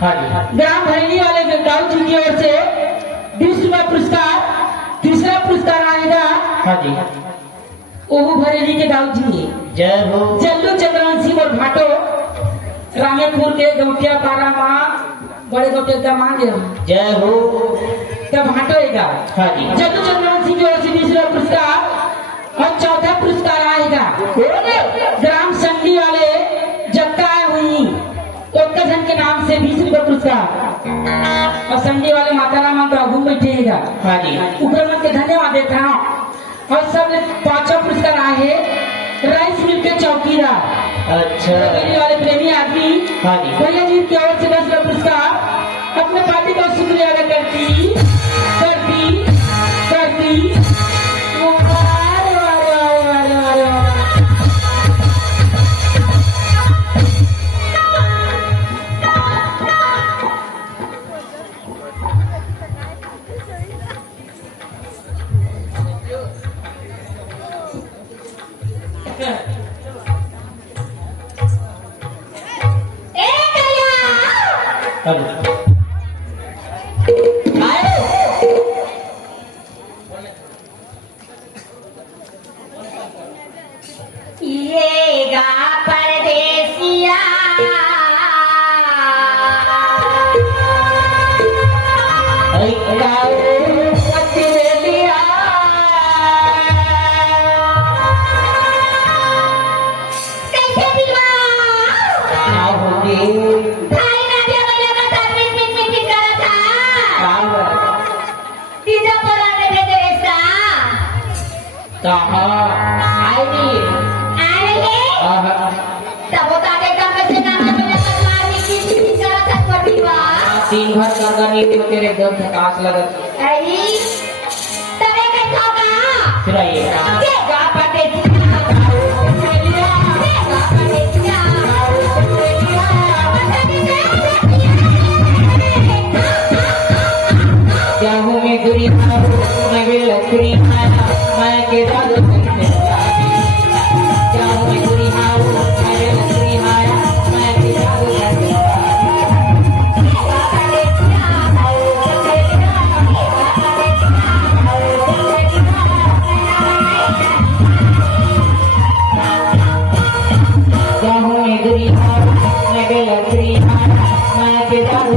हाँ जी। ग्राम भैली वाले गाँव जी की ओर से 20 रुपया पुरस्कार। तीसरा पुरस्कार आएगा हाँ जी। ओहू भरेली के गाँव जी जय हो। जल्लू चंद्रवंशी और भाटो रामेपुर के गौटिया पारा माँ बड़े गौटे का माँ जय हो। तब हटेगा। हाँ जी। जल्लू चंद्रवंशी की ओर से 20 रुपया पुरस्कार और चौथा पुरस्कार आएगा ग्राम संडी वाले जत्ता हुई उत्तरखंड के नाम से 20 रुपया पुरस्कार और संडी वाले माता राम घूम बैठेगा। हाँ जी। ऊपर के धन्यवाद देता हूँ। और सब पांचों पुरस्कार आए राइस मिल के चौकीदार अच्छा। वाले प्रेमी आदमी हाँ जी। भैया जी की ओर से 10 रुपया पुरस्कार अपने पार्टी का शुक्रिया अदा करती करती करती वारे वारे वारे वारे वारे। हेलो। ये गा परदेसिया कैसे दिवा भाई ना दिया मैंने का सर्विस मीटिंग करा था तीजा पर आने भेजे ऐसा आए हैं तब बता दे कब से ना मैंने मारने की मीटिंग करा था पर दिवा दिन भर करना नहीं तो तेरे एकदम थकास लगत। आई तबे कैसा होगा सुनाइए। ये गा परदेसिया जाहू में दूरी मैं भी लकड़ी मैं के दाद जाहू में दूरी मैं भी लकड़ी मैं के दाद जाहू में दूरी मैं भी लकड़ी मैं के दाद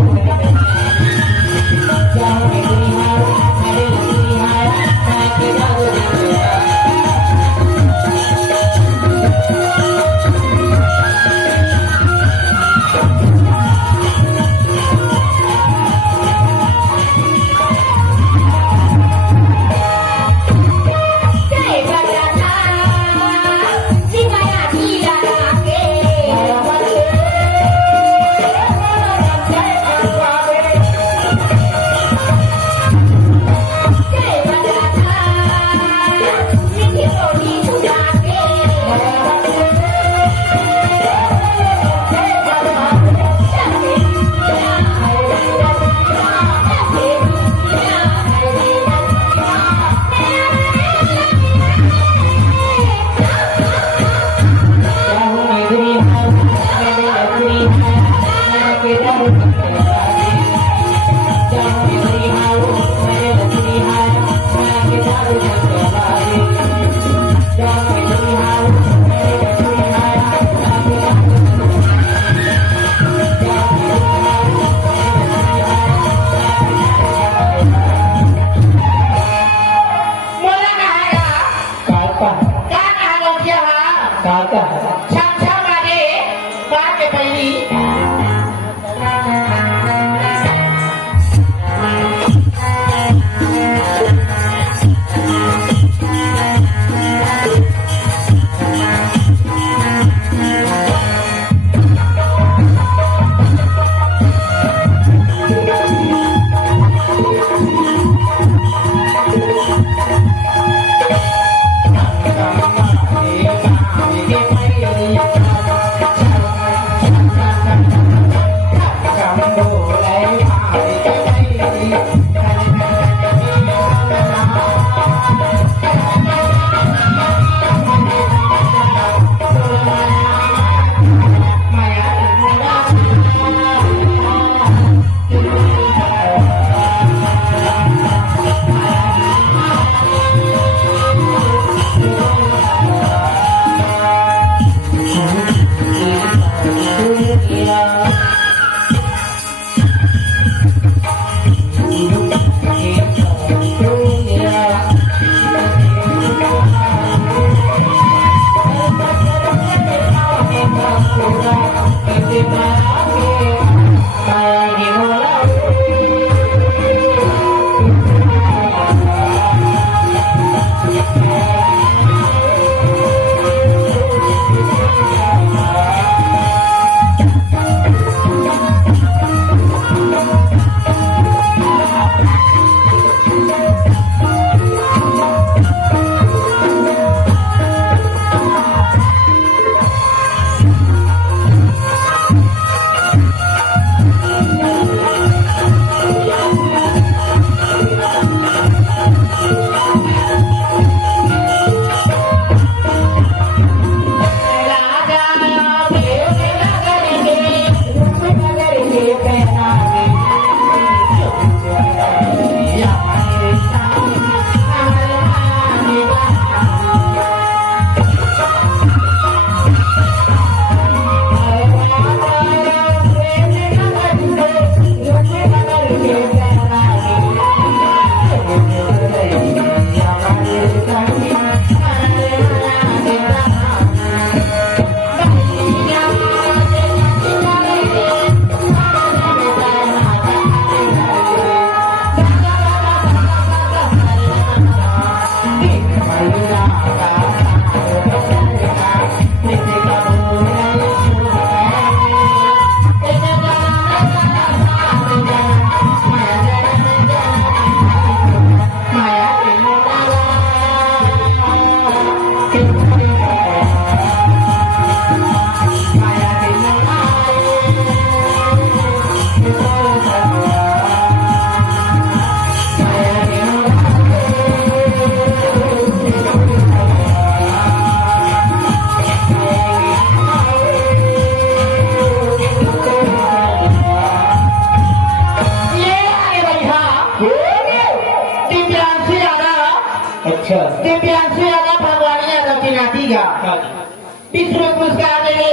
रुपये पुरस्कार देने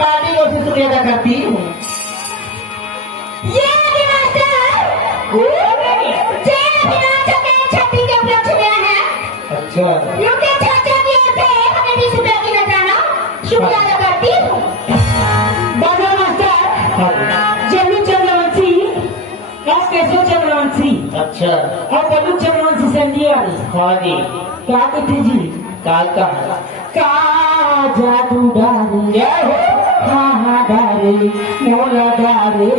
पार्टी को से शुक्रिया अदा करती हूँ। ये अभी मास्टर जय अभिनाश के छठी के उपलक्ष्य में है। अच्छा क्योंकि चाचा की ओर से हमें 20 रुपए की नजराना शुक्रिया अदा करती हूँ। बाबा मास्टर जल्लू चंद्रवंशी और केशव चंद्रवंशी अच्छा और बल्लू चंद्रवंशी संजी वाली हाँ जी क्या कहते जी काल का का जादू डारे हाँ डारे मोला डारे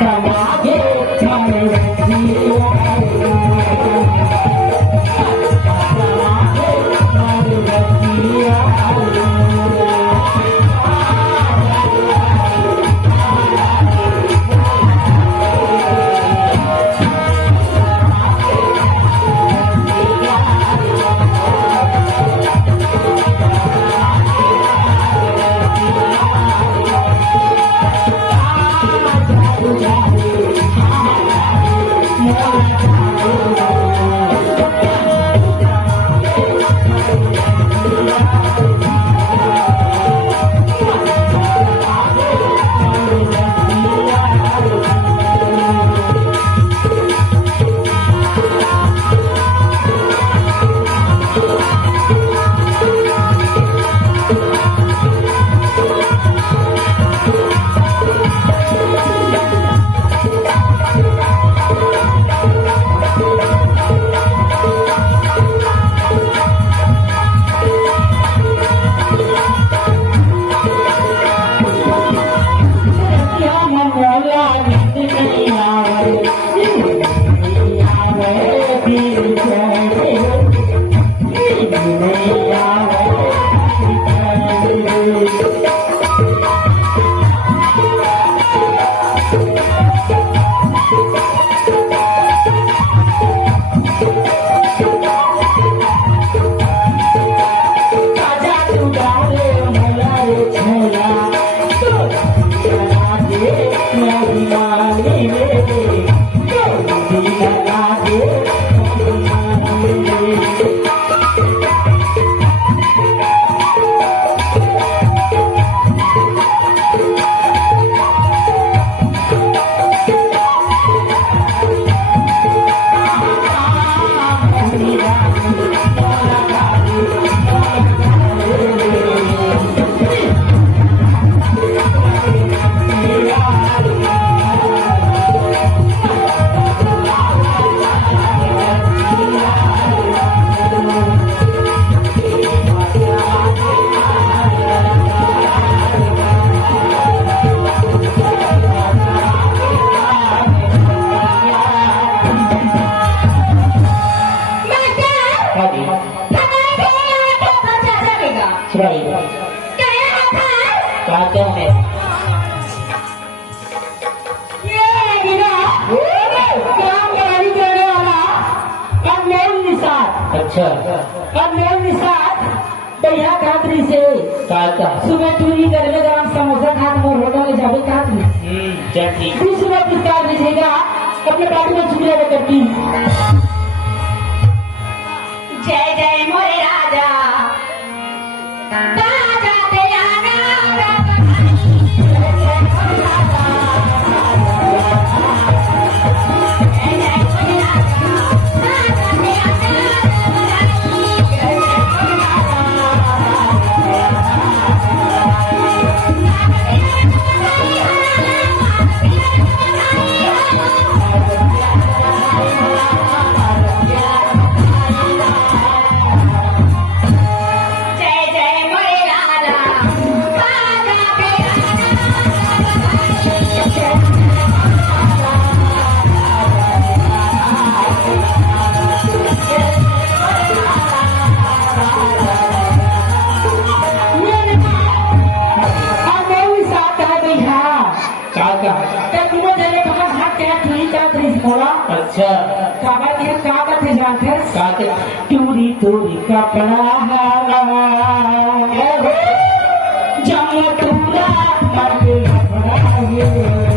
समागे मारे अच्छा अब मेरे निसात बढ़िया खातरी से काका सुबह टूरी गरमे गरम समोसा खात मोर होटल ले जावे खातरी चल ठीक 20 रुपये पुरस्कार दीजिएगा अपने पार्टी में शुक्रिया अदा करती हूँ। जय जय मोरे राजा बाजा तेरा नाम अच्छा खबर है का थे जानते काके टूरी टूरी कपड़ा जम टूरा मर्दे कपड़ा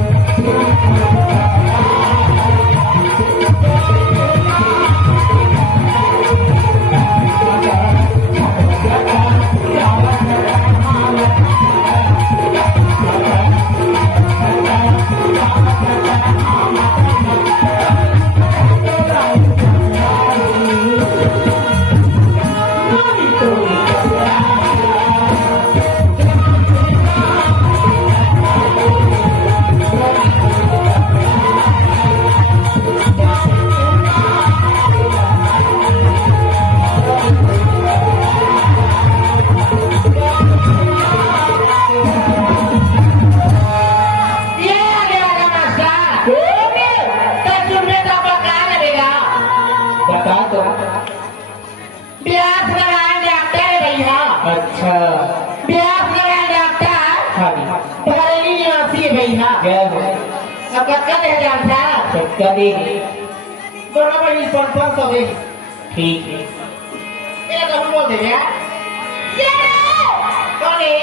अच्छा प्यास लगा डॉक्टर हाँ जी बरेली निवासी है भैया जय हो अब कब है जानता सबका भी दोनों बड़ी पंपन सो गई ठीक है ये कब बोल दे यार कौन है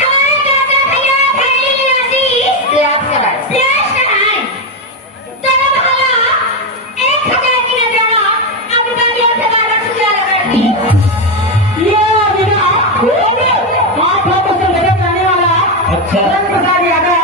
हाय डॉक्टर भैया बरेली निवासी प्यास कराए प्यास कराए चलो भाला 1000 की नजर अब बाजू से 1200 कर दी ये बिना आप लोगों से मेरे जाने वाला अच्छा रंग प्रसाद यादव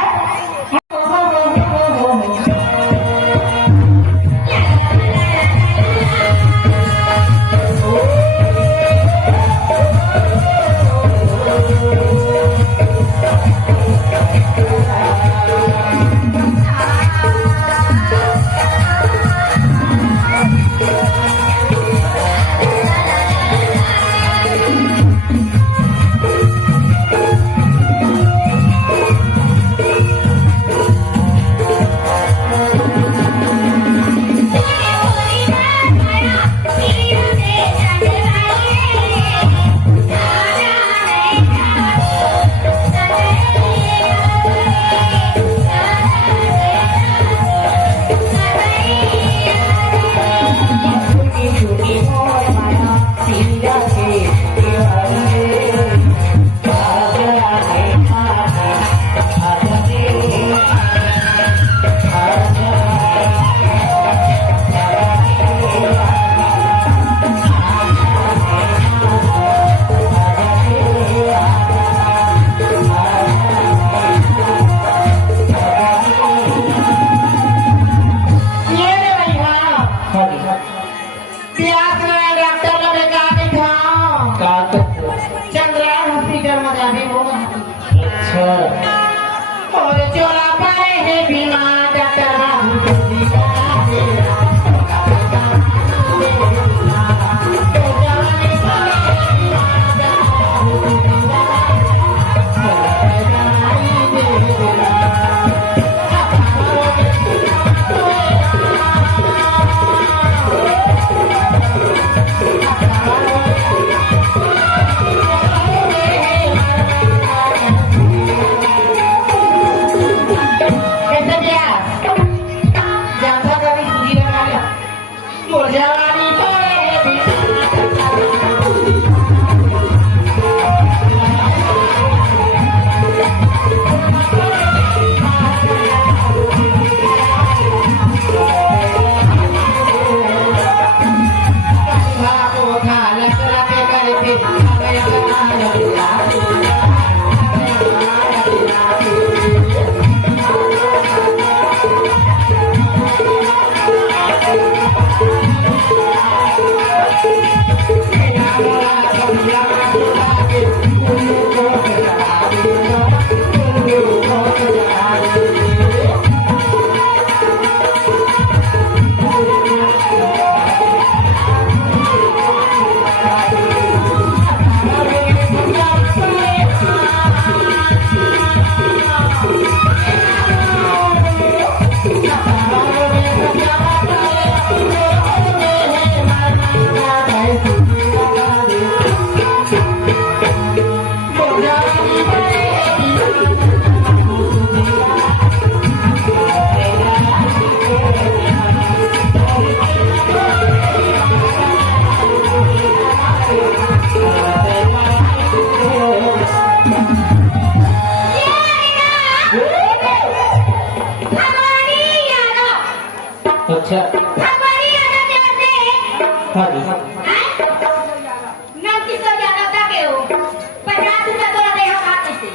चंद्रयान हॉस्पिटल में जाने वो अच्छा और चोला पाए है बीमा डॉक्टर बाबू अच्छा हमारी आदत कैसे हाँ जी नम की सौ ज्यादा होता के हो 50 रुपए तो लगे हो हाथ से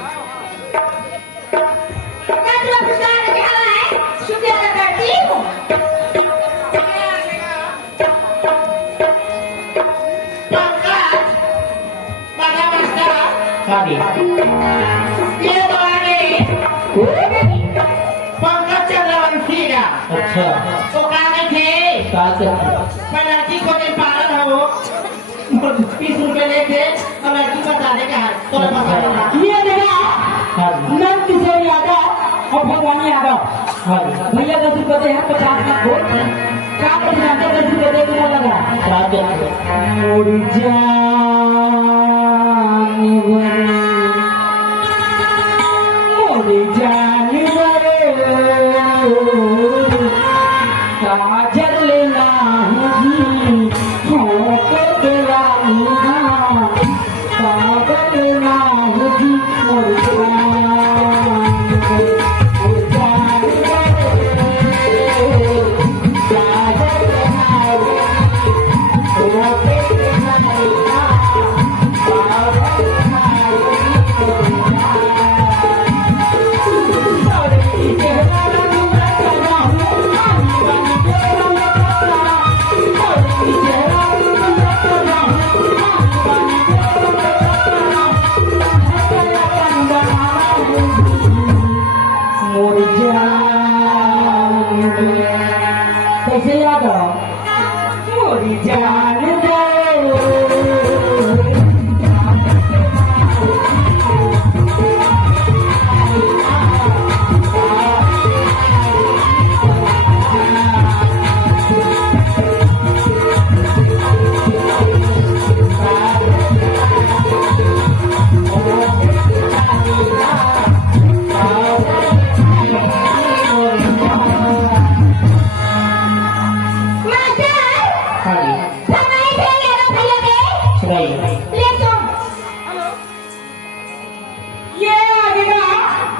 10 रुपए पुरस्कार दिया है शुक्रिया अदा करती हूँ हाँ जी ये बारे पंकज चंद्रवंशी का अच्छा तो कहा थे मैं लड़की को नहीं पालन हो 30 रुपए लेके और लड़की को बताने का है तो ये देखा हाँ जी नंद किशोर यादव और भगवानी यादव हाँ जी भैया 10 रुपए दे हैं 50 लाख वोट क्या प्रधान 10 रुपए दे दूंगा लगा सात उड़ जानी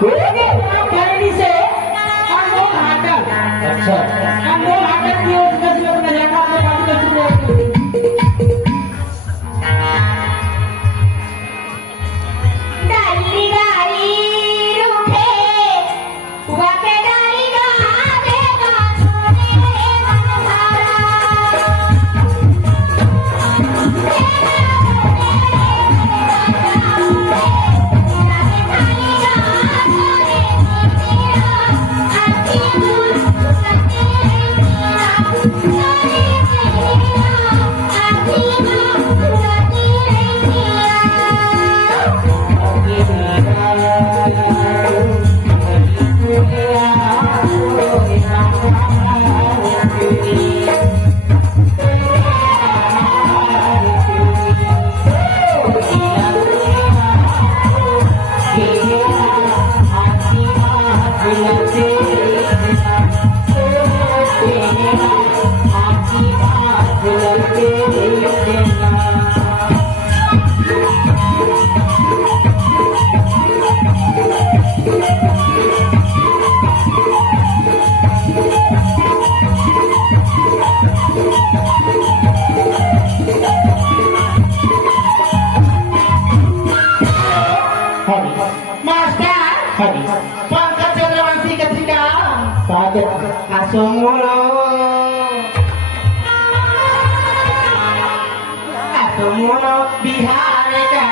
कैली से अनमोल हाटल अच्छा अनमोल हाटल की ओर से लोग नजर में बात कर रहे हैं डाली डाली रूठे वाके डाली गावे गाने हरी मास्टर हरी पंकज चंद्रवंशी कथिका सागर असोमोलो असोमोलो बिहार का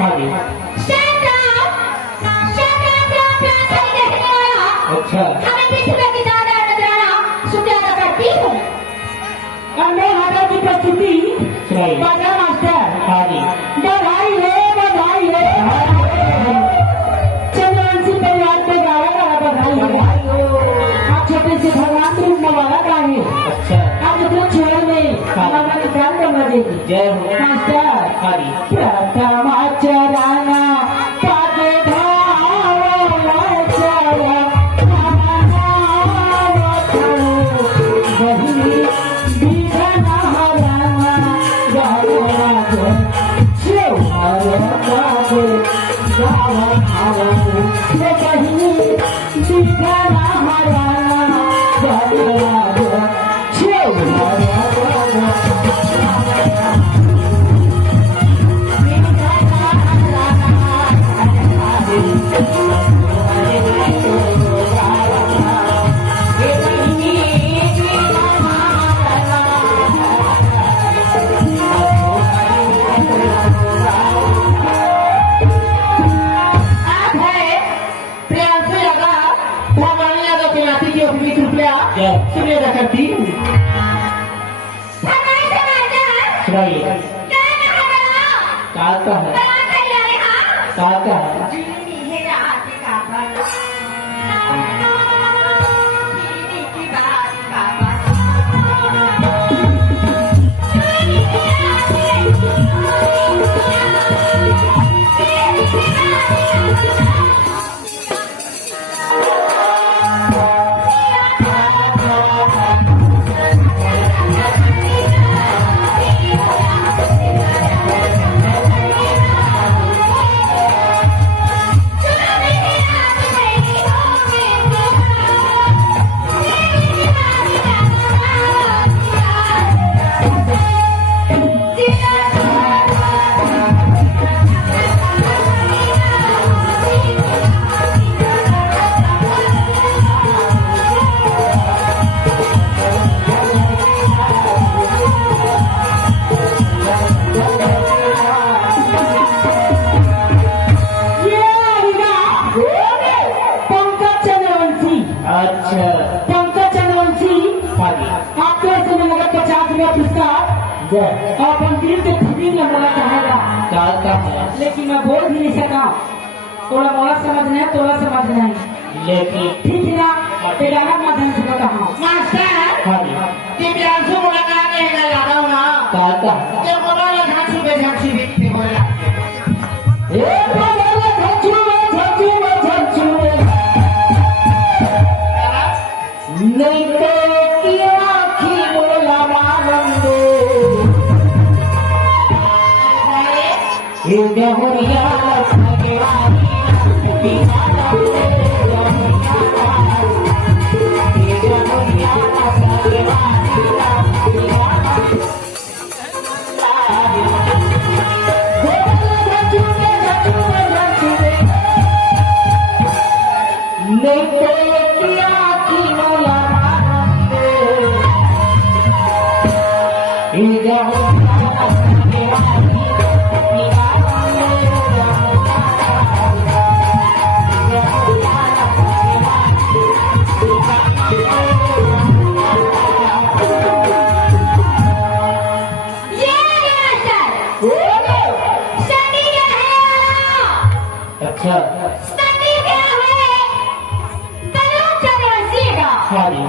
हरी अच्छा अनमोल हाटल की प्रस्तुति सुनाइए बाजा मास्टर हरी बधाई हो चंद्रवंशी परिवार पे गावा गावा बधाई हो आप छोटे से भगवान के रूप में वाला गाए अच्छा आप इतने छोड़े में हमारा निकाल करना देंगे जय हो मास्टर हरी प्रथम चराना पादे धावा चरा बहिनी विघ्न हराना गावराज शिव हरनाथ गावराज बहिनी विघ्न हराना गावराज शिव हरनाथ सुनिएगा करती सुनाइए काल का है काल का है हाँ जी आपको ऐसे में लगा 50 रुपया पुरस्कार जय और अपन दिल के खुदी में मोला चाहेगा, चाहता है लेकिन मैं बोल भी नहीं सका। थोड़ा मोला समझना है, थोड़ा समझना है, लेकिन ठीक है ना? ते गाना माध्यम से बता हूँ मास्टर हाँ जी ती प्यांसो मुलाकात रहेगा याद हो ना चाहता है ये बोला ना झांसी भी बोला ए बोले झंझू में नहीं तो की आँखी बोला मानंदो ये गहरिया सगवारी दीवाना ये गहरिया सगवारी दीवाना नहीं तो किया की मोला ये सनी क्या है अच्छा सनी क्या है करो चौरासीगा हाँ जी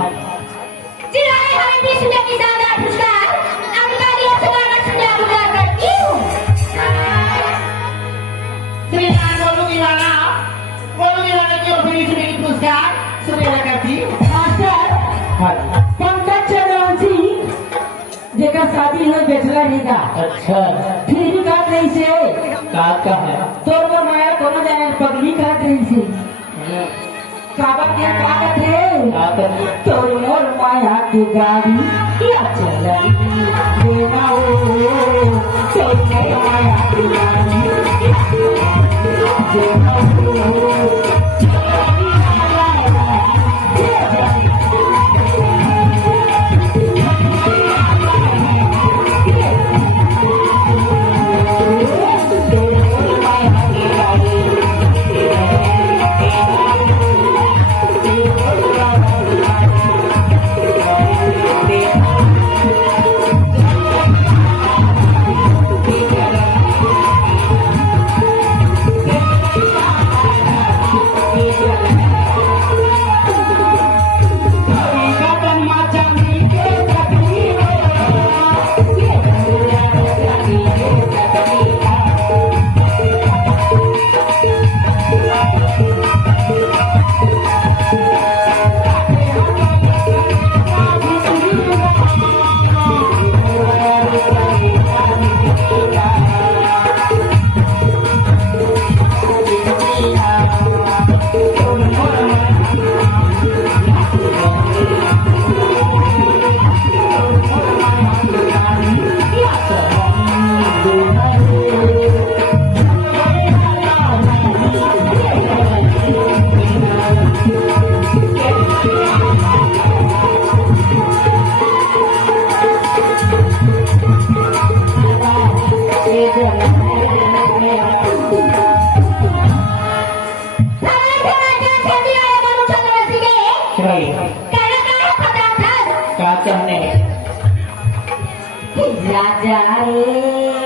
जिलाए हमें 20 रुपये की शानदार पुरस्कार अधिकारियों से मांगा शुक्रिया गुजार करती हूँ। श्रीमान बोलूंगी वाला की ऑफिस में पुरस्कार सुनेगा करती मास्टर हाँ जी पंकज चंद्रवंशी जेकर शादी है बेचला नहीं का अच्छा फिर भी काट रही से चाहता है तो वो माया कोनो जाने पगली काट रही से काबा के कागत है चाहता है तो मोर माया की गाड़ी या चलाई देवा हो तो मोर माया की गाड़ी देवा हो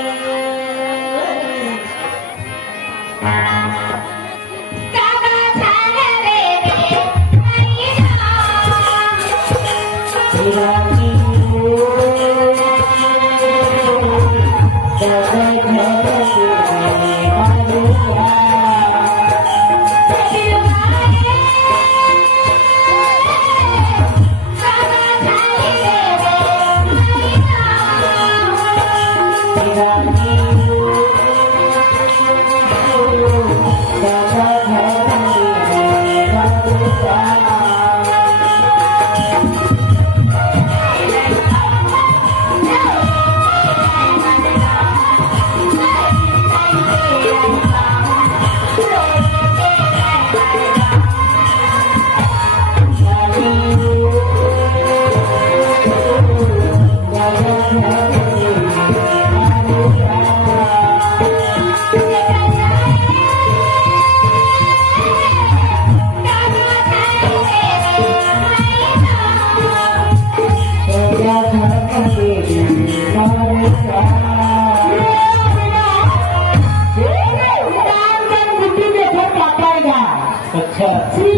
गुड्डी देखो पापाएगा अच्छा श्री